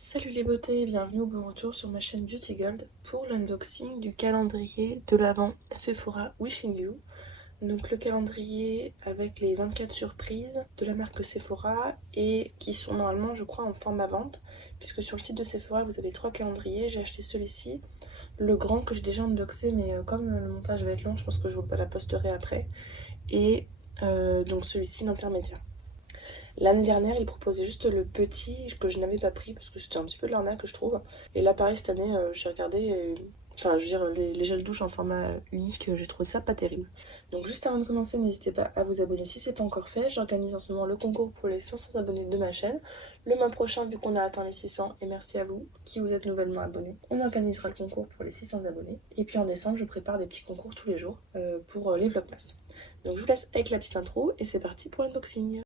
Salut les beautés, bienvenue au bon retour sur ma chaîne Beauty Gold pour l'unboxing du calendrier de l'Avent Sephora Wishing You. Donc le calendrier avec les 24 surprises de la marque Sephora et qui sont normalement je crois en format vente, puisque sur le site de Sephora vous avez 3 calendriers. J'ai acheté celui-ci, le grand que j'ai déjà unboxé, mais comme le montage va être long je pense que je vous la posterai après, et donc celui-ci l'intermédiaire. L'année dernière, ils proposaient juste le petit que je n'avais pas pris parce que c'était un petit peu de l'arnaque, je trouve. Et là, pareil, cette année, j'ai regardé. Enfin, je veux dire, les gels douche en format unique, j'ai trouvé ça pas terrible. Donc, juste avant de commencer, n'hésitez pas à vous abonner si c'est pas encore fait. J'organise en ce moment le concours pour les 500 abonnés de ma chaîne. Le mois prochain, vu qu'on a atteint les 600, et merci à vous qui vous êtes nouvellement abonnés, on organisera le concours pour les 600 abonnés. Et puis en décembre, je prépare des petits concours tous les jours pour les vlogmas. Donc, je vous laisse avec la petite intro et c'est parti pour l'unboxing.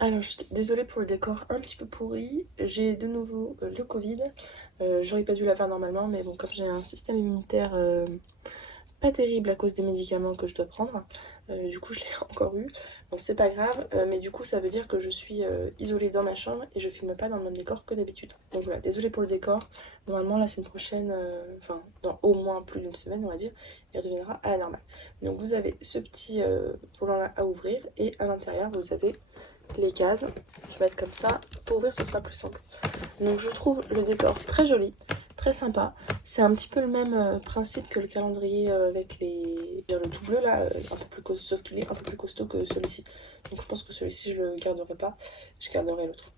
Alors, je suis désolée pour le décor un petit peu pourri, j'ai de nouveau le Covid. J'aurais pas dû la faire normalement, mais bon, comme j'ai un système immunitaire pas terrible à cause des médicaments que je dois prendre, du coup je l'ai encore eu. Donc c'est pas grave, mais du coup ça veut dire que je suis isolée dans ma chambre et je filme pas dans le même décor que d'habitude. Donc voilà, désolée pour le décor. Normalement la semaine prochaine, enfin dans au moins plus d'une semaine on va dire, il redeviendra à la normale. Donc vous avez ce petit volant là à ouvrir et à l'intérieur vous avez les cases. Je vais être comme ça, pour ouvrir ce sera plus simple. Donc je trouve le décor très joli, très sympa. C'est un petit peu le même principe que le calendrier avec le tout bleu là, un peu plus costaud, sauf qu'il est un peu plus costaud que celui-ci. Donc je pense que celui-ci je le garderai pas, je garderai l'autre.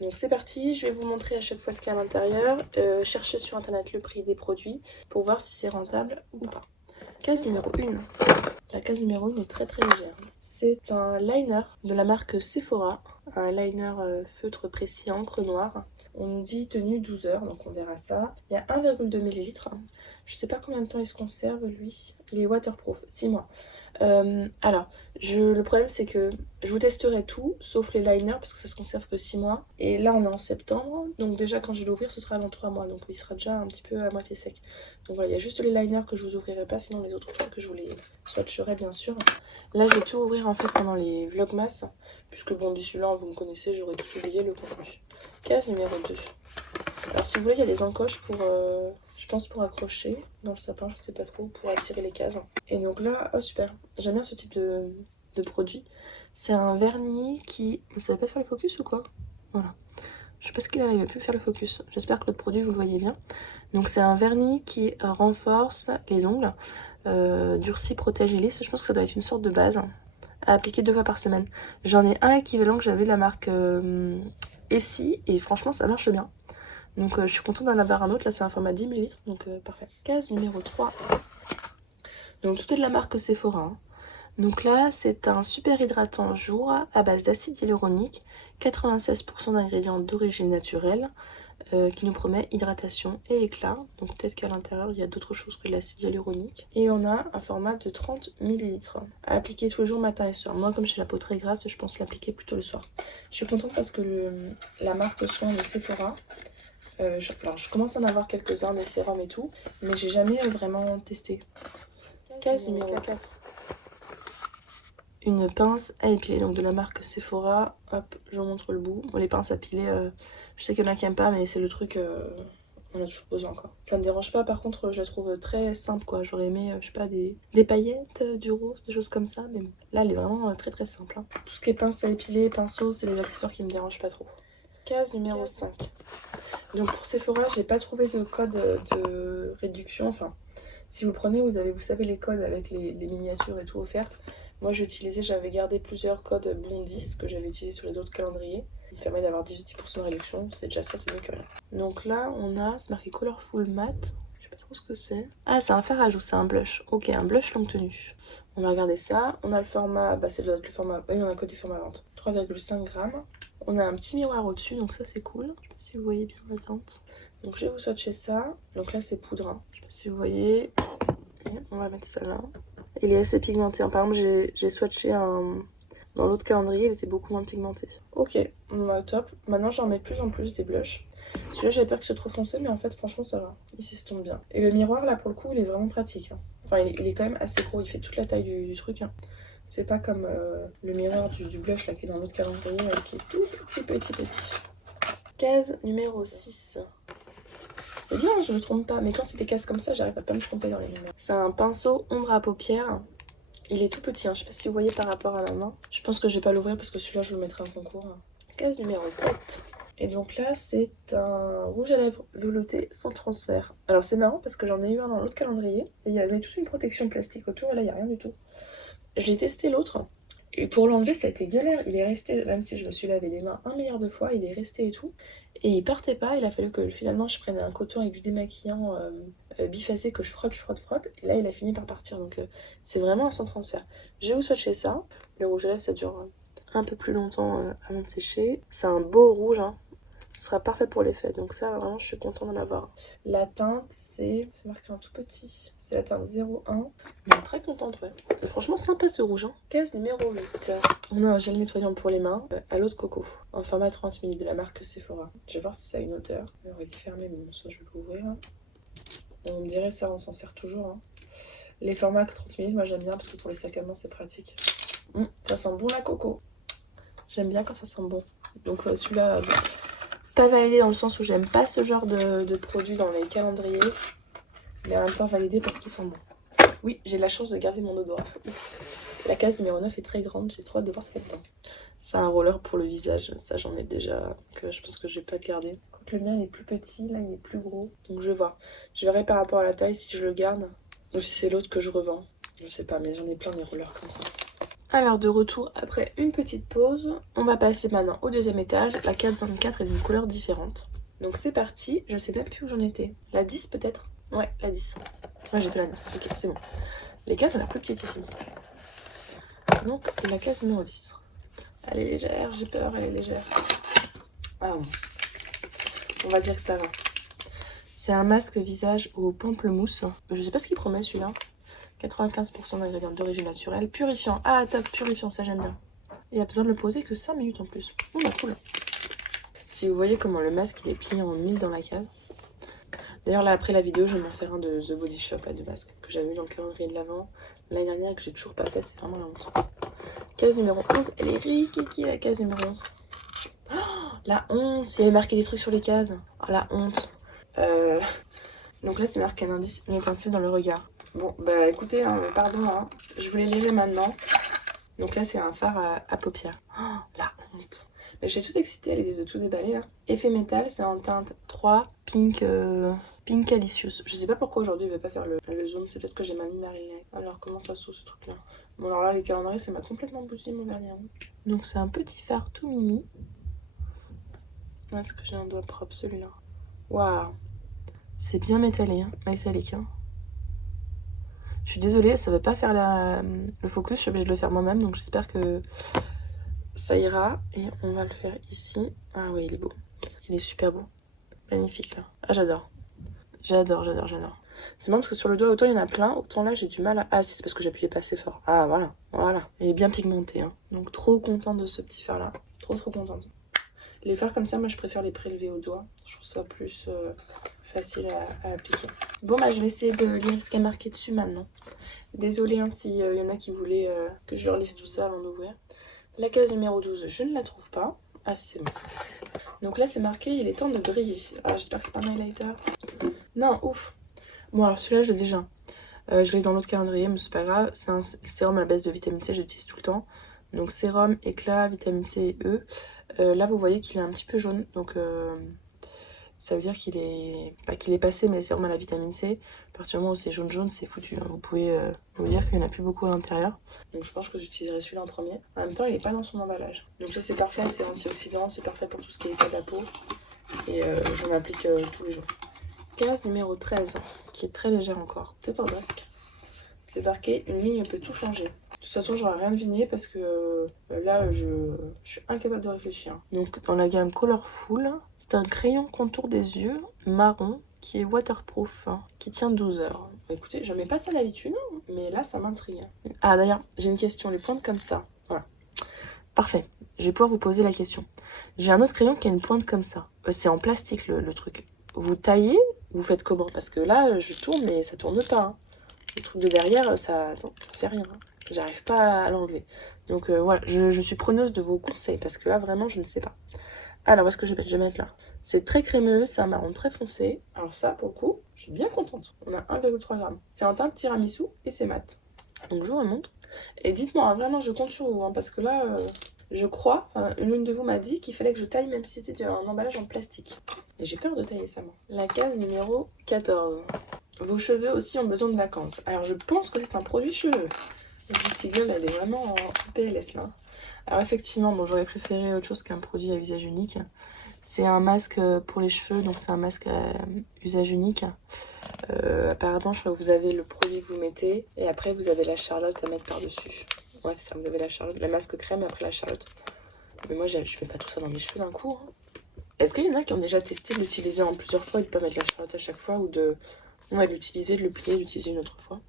Donc c'est parti, je vais vous montrer à chaque fois ce qu'il y a à l'intérieur. Cherchez sur internet le prix des produits pour voir si c'est rentable ou pas. Case numéro 1. La case numéro 1 est très légère. C'est un liner de la marque Sephora, un liner feutre précis encre noire. On nous dit tenue 12 heures, donc on verra ça. Il y a 1,2 ml. Je sais pas combien de temps il se conserve lui. Il est waterproof, 6 mois. Alors, le problème c'est que je vous testerai tout, sauf les liners, parce que ça se conserve que 6 mois. Et là on est en septembre, donc déjà quand je vais l'ouvrir ce sera dans 3 mois, donc il sera déjà un petit peu à moitié sec. Donc voilà, il y a juste les liners que je vous ouvrirai pas, sinon les autres trucs que je vous les swatcherai bien sûr. Là je vais tout ouvrir en fait pendant les vlogmas, puisque bon d'ici là vous me connaissez, j'aurais tout oublié le contenu. Case numéro 2. Alors si vous voulez il y a des encoches pour... je pense pour accrocher dans le sapin, je sais pas trop, pour attirer les cases. Et donc là, oh super, j'aime bien ce type de produit. C'est un vernis qui... Vous savez pas faire le focus ou quoi? Voilà. Je sais pas ce qu'il n'arrive plus à faire le focus. J'espère que l'autre produit vous le voyez bien. Donc c'est un vernis qui renforce les ongles, durcit, protège et lisse. Je pense que ça doit être une sorte de base à appliquer 2 fois par semaine. J'en ai un équivalent que j'avais de la marque Essie et franchement ça marche bien. Donc je suis contente d'en avoir un autre, là c'est un format 10 ml, donc parfait. Case numéro 3. Donc tout est de la marque Sephora. Hein. Donc là c'est un super hydratant jour à base d'acide hyaluronique, 96% d'ingrédients d'origine naturelle, qui nous promet hydratation et éclat. Donc peut-être qu'à l'intérieur il y a d'autres choses que l'acide hyaluronique. Et on a un format de 30 ml à appliquer tous les jours matin et soir. Moi comme j'ai la peau très grasse, je pense l'appliquer plutôt le soir. Je suis contente parce que la marque soin de Sephora, alors je commence à en avoir quelques-uns, des sérums et tout, mais j'ai jamais vraiment testé. Case numéro 4. Une pince à épiler, donc de la marque Sephora. Hop, je vous montre le bout. Bon, les pinces à piler, je sais qu'il y en a qui n'aiment pas, mais c'est le truc, on a toujours besoin quoi. Ça me dérange pas, par contre, je la trouve très simple quoi. J'aurais aimé, je sais pas, des paillettes, du rose, des choses comme ça, mais bon. Là, elle est vraiment très simple. Hein. Tout ce qui est pince à épiler, pinceau, c'est les accessoires qui me dérangent pas trop. Case numéro 5. Donc pour Sephora, j'ai pas trouvé de code de réduction. Enfin, si vous le prenez, vous savez les codes avec les miniatures et tout offertes. Moi j'avais gardé plusieurs codes Bondis que j'avais utilisés sur les autres calendriers. Ça me permet d'avoir 18% de réduction, c'est déjà ça, c'est mieux que rien. Donc là on a, c'est marqué Colorful Matte. Je sais pas trop ce que c'est. Ah, c'est un fard à joues, c'est un blush. Ok, un blush longue tenue. On va regarder ça. On a le format, bah c'est le format, oui on a un code du format vente. 3,5 grammes. On a un petit miroir au-dessus, donc ça c'est cool. Je sais pas si vous voyez bien la teinte. Donc je vais vous swatcher ça. Donc là c'est poudre, hein. Je sais pas si vous voyez. Et on va mettre ça là. Il est assez pigmenté, hein. Par exemple j'ai swatché un... Dans l'autre calendrier, il était beaucoup moins pigmenté. Ok, on va au top. Maintenant j'en mets de plus en plus des blushs. Celui-là j'avais peur qu'il soit trop foncé, mais en fait franchement ça va. Il s'estompe bien. Et le miroir là pour le coup il est vraiment pratique, hein. Enfin il est quand même assez gros, il fait toute la taille du truc, hein. C'est pas comme le miroir du blush là qui est dans l'autre calendrier qui est tout petit. Case numéro 6. C'est bien, je me trompe pas, mais quand c'est des cases comme ça, j'arrive à pas me tromper dans les numéros. C'est un pinceau ombre à paupières. Il est tout petit, hein. Je sais pas si vous voyez par rapport à ma main. Je pense que je vais pas l'ouvrir parce que celui-là je le mettrai en concours. Case numéro 7. Et donc là, c'est un rouge à lèvres velouté sans transfert. Alors c'est marrant parce que j'en ai eu un dans l'autre calendrier et il y avait toute une protection plastique autour et là il n'y a rien du tout. Je l'ai testé l'autre et pour l'enlever ça a été galère. Il est resté, même si je me suis lavé les mains 1 milliard de fois, il est resté et tout. Et il partait pas, il a fallu que finalement je prenne un coton avec du démaquillant bifacé que je frotte. Et là il a fini par partir, donc c'est vraiment un sans transfert. Je vais vous swatcher ça. Le rouge à lèvres ça dure un peu plus longtemps avant de sécher. C'est un beau rouge, hein. Ce sera parfait pour les fêtes, donc ça vraiment je suis contente d'en avoir. La teinte c'est marqué en tout petit, c'est la teinte 01. Je suis très contente, ouais. Et franchement sympa ce rouge, hein. Case numéro 8. On a un gel nettoyant pour les mains à l'eau de coco en format 30 ml de la marque Sephora. Je vais voir si ça a une odeur. Alors il est fermé, mais bon ça je vais l'ouvrir. On me dirait ça, on s'en sert toujours, hein. Les formats 30 ml moi j'aime bien parce que pour les sacs à main c'est pratique. Ça sent bon la coco. J'aime bien quand ça sent bon. Donc celui-là... pas validé dans le sens où j'aime pas ce genre de produit dans les calendriers, mais en même temps validé parce qu'ils sont bons. Oui, j'ai la chance de garder mon odorat. La case numéro 9 est très grande, j'ai trop hâte de voir ce qu'elle est. C'est un roller pour le visage, ça j'en ai déjà, que je pense que je vais pas le garder. Quand le mien il est plus petit, là il est plus gros, donc je vais voir. Je verrai par rapport à la taille si je le garde, ou si c'est l'autre que je revends. Je sais pas, mais j'en ai plein des rollers comme ça. Alors de retour après une petite pause, on va passer maintenant au deuxième étage. La case 24 est d'une couleur différente. Donc c'est parti, je sais même plus où j'en étais. La 10 peut-être? Ouais, la 10. Ouais, j'ai fait la 9, ok, c'est bon. Les cases ont l'air plus petites ici. Donc la case numéro 10. Elle est légère, j'ai peur, elle est légère. Ah bon. On va dire que ça va. C'est un masque visage au pamplemousse. Je sais pas ce qu'il promet celui-là. 95% d'ingrédients d'origine naturelle. Purifiant. Ah top, purifiant, ça j'aime bien. Il a besoin de le poser que 5 minutes en plus. Oh bah cool. Si vous voyez comment le masque il est plié en 1000 dans la case. D'ailleurs là après la vidéo je vais m'en faire un de The Body Shop là, de masque que j'avais eu dans le calendrier de l'avant l'année dernière et que j'ai toujours pas fait, c'est vraiment la honte. Case numéro 11, elle est rikiki la case numéro 11. Oh, la honte, il y avait marqué des trucs sur les cases. Oh la honte. Donc là c'est marqué un indice, une étincelle dans le regard. Bon bah écoutez, hein, pardon, hein, je vous les lirai maintenant. Donc là c'est un fard à paupières. Oh la honte. Mais je suis toute excitée à l'idée de tout déballer là. Effet métal, c'est en teinte 3, Pink Alicious. Je sais pas pourquoi aujourd'hui il veut pas faire le zoom, c'est peut-être que j'ai mal mis ma lunette. Alors comment ça s'ouvre ce truc là? Bon alors là les calendriers ça m'a complètement bousillé mon vernis. Donc c'est un petit fard tout mimi. Est-ce que j'ai un doigt propre celui-là? Waouh. C'est bien métallique, hein. Je suis désolée, ça veut pas faire le focus, je suis obligée de le faire moi-même, donc j'espère que ça ira. Et on va le faire ici. Ah oui, il est beau. Il est super beau. Magnifique, là. Ah, j'adore. J'adore. C'est marrant parce que sur le doigt, autant il y en a plein, autant là, j'ai du mal à... Ah, si, c'est parce que j'appuyais pas assez fort. Ah, voilà. Il est bien pigmenté, hein. Donc, trop contente de ce petit fard-là. Trop contente. Les fards comme ça, moi, je préfère les prélever au doigt. Je trouve ça plus facile à appliquer. Bon, bah, je vais essayer de lire ce qui est marqué dessus maintenant. Désolée hein, s'il y en a qui voulaient que je leur lise tout ça avant d'ouvrir. La case numéro 12, je ne la trouve pas. Ah, c'est bon. Donc là, c'est marqué, il est temps de briller. Ah, j'espère que c'est pas un highlighter. Non, ouf. Bon, alors celui-là, je l'ai déjà. Je l'ai dans l'autre calendrier, mais c'est pas grave. C'est un sérum à la base de vitamine C, j'utilise tout le temps. Donc sérum, éclat, vitamine C et E. Là, vous voyez qu'il est un petit peu jaune. Donc ça veut dire qu'il est... Pas qu'il est passé, mais le sérum à la vitamine C. À partir du moment où c'est jaune, c'est foutu. Hein. Vous pouvez vous dire qu'il n'y en a plus beaucoup à l'intérieur. Donc je pense que j'utiliserai celui-là en premier. En même temps, il n'est pas dans son emballage. Donc ça, c'est parfait. C'est antioxydant, c'est parfait pour tout ce qui est état de la peau. Et j'en applique tous les jours. Case numéro 13, qui est très légère encore. Peut-être un masque. C'est marqué, une ligne peut tout changer. toute façon, j'aurais rien deviné parce que là, je suis incapable de réfléchir. Donc, dans la gamme Colorful, c'est un crayon contour des yeux marron qui est waterproof, hein, qui tient 12 heures. Écoutez, je mets pas ça d'habitude, mais là, ça m'intrigue. Ah, d'ailleurs, j'ai une question. Les pointes comme ça. Voilà. Parfait. Je vais pouvoir vous poser la question. J'ai un autre crayon qui a une pointe comme ça. C'est en plastique, le truc. Vous taillez, vous faites comment? Parce que là, je tourne, mais ça tourne pas, hein. Le truc de derrière, ça fait rien. J'arrive pas à l'enlever. Donc voilà, je suis preneuse de vos conseils parce que là, vraiment, je ne sais pas. Alors, où est-ce que je vais mettre là? C'est très crémeux, c'est un marron très foncé. Alors ça, pour le coup, je suis bien contente. On a 1,3 g. C'est en teinte tiramisu et c'est mat. Donc je vous remonte. Et dites-moi, hein, vraiment, je compte sur vous, hein, parce que là, je crois, l'une de vous m'a dit qu'il fallait que je taille même si c'était un emballage en plastique. Et j'ai peur de tailler ça, moi. La case numéro 14. Vos cheveux aussi ont besoin de vacances. Alors je pense que c'est un produit cheveux. La petite gueule, elle est vraiment en PLS là. Alors effectivement, bon, j'aurais préféré autre chose qu'un produit à usage unique. C'est un masque pour les cheveux, donc c'est un masque à usage unique. Apparemment, je crois que vous avez le produit que vous mettez et après vous avez la charlotte à mettre par-dessus. Ouais, c'est ça, vous avez la charlotte, la masque crème et après la charlotte. Mais moi, je fais pas tout ça dans mes cheveux d'un coup. Hein. Est-ce qu'il y en a qui ont déjà testé de l'utiliser en plusieurs fois et de pas mettre la charlotte à chaque fois ou de l'utiliser, de le plier, d'utiliser une autre fois?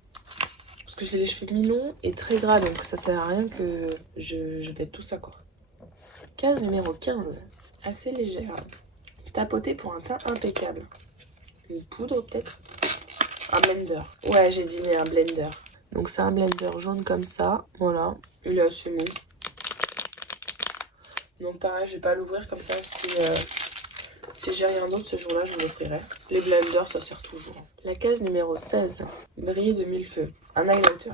Parce que j'ai les cheveux mi-longs et très gras, donc ça sert à rien que je mette tout ça, quoi. Case numéro 15. Assez légère. Tapoter pour un teint impeccable. Une poudre, peut-être? Un blender. Ouais, j'ai deviné, un blender. Donc c'est un blender jaune comme ça. Voilà. Il est assez mou. Donc pareil, je vais pas l'ouvrir comme ça. Si j'ai rien d'autre ce jour-là, je l'offrirai. Les blenders, ça sert toujours. La case numéro 16. Briller de millefeuille. Un highlighter.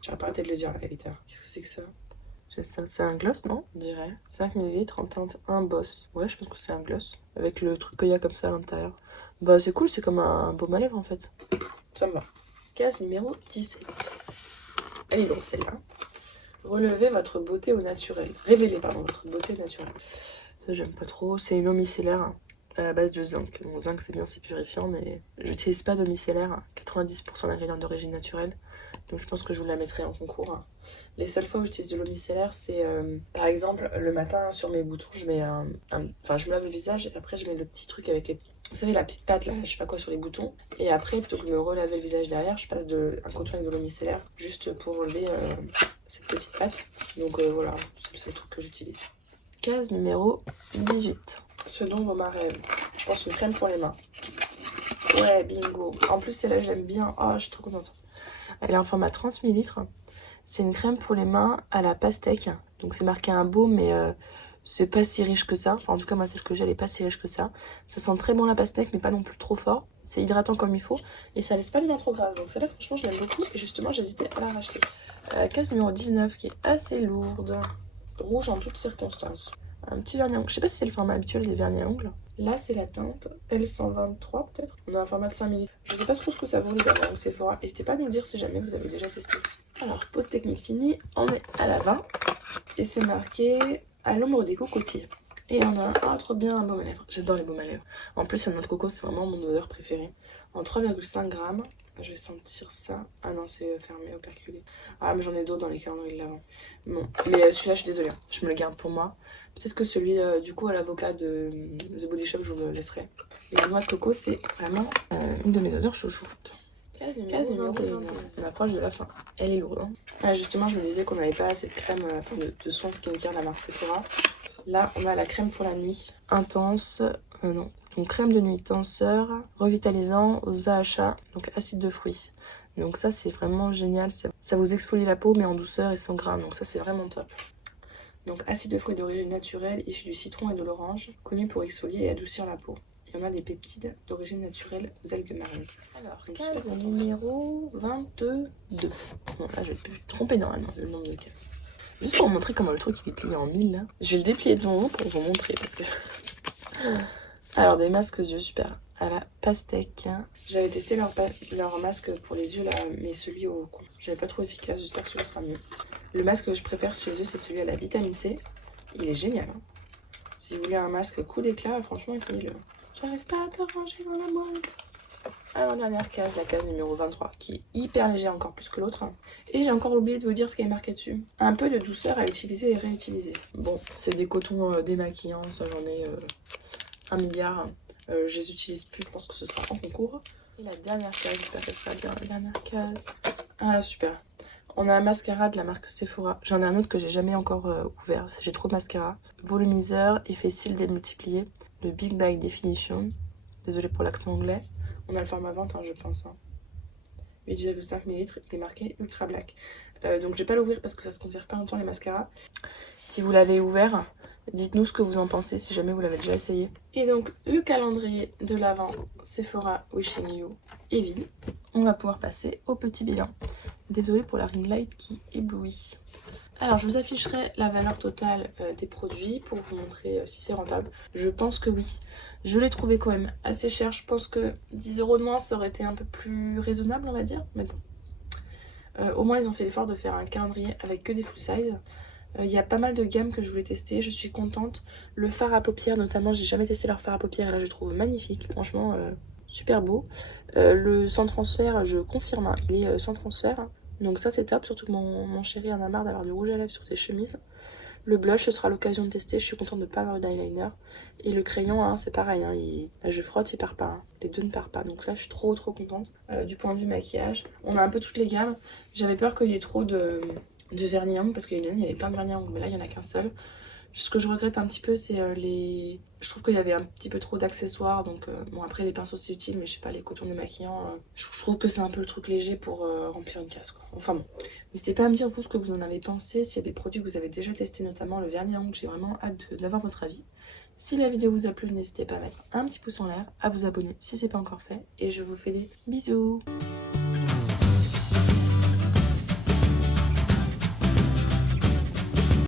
J'aurais pas arrêté de le dire, l'highlighter. Qu'est-ce que c'est que ça? C'est un gloss, non? On dirait. 5 ml en teinte 1 boss. Ouais, je pense que c'est un gloss. Avec le truc qu'il y a comme ça à l'intérieur. Bah, c'est cool, c'est comme un baume à lèvres en fait. Ça me va. Case numéro 17. Elle est longue celle-là. Relevez votre beauté au naturel. Révélez, pardon, votre beauté naturelle. Ça, j'aime pas trop. C'est une eau micellaire à la base de zinc. Bon, zinc, c'est bien, c'est purifiant, mais j'utilise pas d'eau micellaire. 90% d'ingrédients d'origine naturelle. Donc, je pense que je vous la mettrai en concours. Les seules fois où j'utilise de l'eau micellaire, c'est par exemple le matin sur mes boutons, je mets je me lave le visage et après je mets le petit truc avec les. Vous savez, la petite pâte là, je sais pas quoi, sur les boutons. Et après, plutôt que de me relaver le visage derrière, je passe un coton avec de l'eau micellaire juste pour enlever cette petite pâte. Donc voilà, c'est le seul truc que j'utilise. Case numéro 18. Ce dont vos mains rêvent. Je pense une crème pour les mains. Ouais, bingo. En plus, celle-là, j'aime bien. Oh, je suis trop contente. Elle est en format 30 ml. C'est une crème pour les mains à la pastèque. Donc c'est marqué un baume, mais c'est pas si riche que ça. Enfin, en tout cas, moi, celle que j'ai, elle est pas si riche que ça. Ça sent très bon la pastèque, mais pas non plus trop fort. C'est hydratant comme il faut. Et ça laisse pas les mains trop graves. Donc celle-là, franchement, je l'aime beaucoup. Et justement, j'hésitais à la racheter. Case numéro 19, qui est assez lourde. Rouge en toutes circonstances. Un petit vernis à ongles. Je sais pas si c'est le format habituel des vernis à ongles. Là, c'est la teinte L123 peut-être. On a un format de 5 ml. Je sais pas trop ce que ça vaut les vernis à ongles Sephora. N'hésitez pas à nous le dire si jamais vous avez déjà testé. Alors, pause technique finie. On est à la 20. Et c'est marqué à l'ombre des cocotiers. Et on a trop bien un baume à lèvres. J'adore les baumes à lèvres. En plus, la noix de coco, c'est vraiment mon odeur préférée. En 3,5 g. Je vais sentir ça. Ah non, c'est fermé, operculé. Ah, mais j'en ai d'autres dans les calendriers de l'avant. Bon, mais celui-là, je suis désolée. Je me le garde pour moi. Peut-être que celui, du coup, à l'avocat de The Body Shop, je vous le laisserai. Et la noix de coco, c'est vraiment une de mes odeurs chouchoutes. Case numéro 21. On approche de la fin. Elle est lourde. Hein. Ah, justement, je me disais qu'on n'avait pas assez de crème, de soins skincare de la marque Sephora. Là, on a la crème pour la nuit. Intense. Non. Donc, crème de nuit tenseur, revitalisant, aux AHA, donc acide de fruits. Donc ça, c'est vraiment génial. Ça vous exfolie la peau, mais en douceur et sans gras. Donc ça, c'est vraiment top. Donc, acide de fruits d'origine naturelle, issu du citron et de l'orange, connu pour exfolier et adoucir la peau. Et on a des peptides d'origine naturelle aux algues marines. Alors, case numéro 22. Bon, là, je vais me tromper normalement, le nombre de cases. Juste pour vous montrer comment le truc il est plié en 1000 là. Je vais le déplier devant vous pour vous montrer parce que... Alors, des masques aux yeux, super. À la pastèque. J'avais testé leur masque pour les yeux là, mais celui au cou. J'avais pas trouvé efficace, j'espère que celui-là sera mieux. Le masque que je préfère chez eux, c'est celui à la vitamine C. Il est génial. Hein. Si vous voulez un masque coup d'éclat, franchement, essayez-le. J'arrive pas à te ranger dans la boîte. avant-dernière case, la case numéro 23, qui est hyper légère, encore plus que l'autre. Et j'ai encore oublié de vous dire ce qui est marqué dessus. Un peu de douceur à utiliser et réutiliser. Bon, c'est des cotons démaquillants, ça j'en ai 1 milliard. Je les utilise plus, je pense que ce sera en concours. Et la dernière case, j'espère que ce sera bien la dernière case. Ah super. On a un mascara de la marque Sephora. J'en ai un autre que j'ai jamais encore ouvert, j'ai trop de mascara. Volumiseur, effet cils démultiplié, le Big Bag Definition. Désolée pour l'accent anglais. On a le format vente, hein, je pense. 8,5 ml, il est marqué Ultra Black. Donc je vais pas l'ouvrir parce que ça se conserve pas longtemps les mascaras. Si vous l'avez ouvert, dites-nous ce que vous en pensez si jamais vous l'avez déjà essayé. Et donc le calendrier de l'Avent Sephora Wishing You est vide. On va pouvoir passer au petit bilan. Désolée pour la ring light qui éblouit. Alors je vous afficherai la valeur totale des produits pour vous montrer si c'est rentable. Je pense que oui. Je l'ai trouvé quand même assez cher. Je pense que 10 € de moins ça aurait été un peu plus raisonnable on va dire. Mais bon. Au moins ils ont fait l'effort de faire un calendrier avec que des full size. Il y a pas mal de gammes que je voulais tester, je suis contente. Le fard à paupières notamment, j'ai jamais testé leur fard à paupières et là je le trouve magnifique, franchement super beau. Le sans transfert, je confirme, hein, il est sans transfert. Donc ça c'est top, surtout que mon chéri en a marre d'avoir du rouge à lèvres sur ses chemises. Le blush, ce sera l'occasion de tester, je suis contente de ne pas avoir d'eyeliner. Et le crayon, hein, c'est pareil, hein, là je frotte, il part pas. Hein. Les deux ne partent pas, donc là je suis trop contente. Du point de vue maquillage, on a un peu toutes les gammes. J'avais peur qu'il y ait trop de vernis à ongles parce qu'il y a une année il y avait plein de vernis à ongles mais là il n'y en a qu'un seul. Ce que je regrette un petit peu c'est je trouve qu'il y avait un petit peu trop d'accessoires donc bon après les pinceaux c'est utile mais je sais pas les cotons démaquillants je trouve que c'est un peu le truc léger pour remplir une case quoi. Enfin bon, n'hésitez pas à me dire vous ce que vous en avez pensé, s'il y a des produits que vous avez déjà testés notamment le vernis à ongles, j'ai vraiment hâte d'avoir votre avis. Si la vidéo vous a plu n'hésitez pas à mettre un petit pouce en l'air, à vous abonner si c'est pas encore fait et je vous fais des bisous.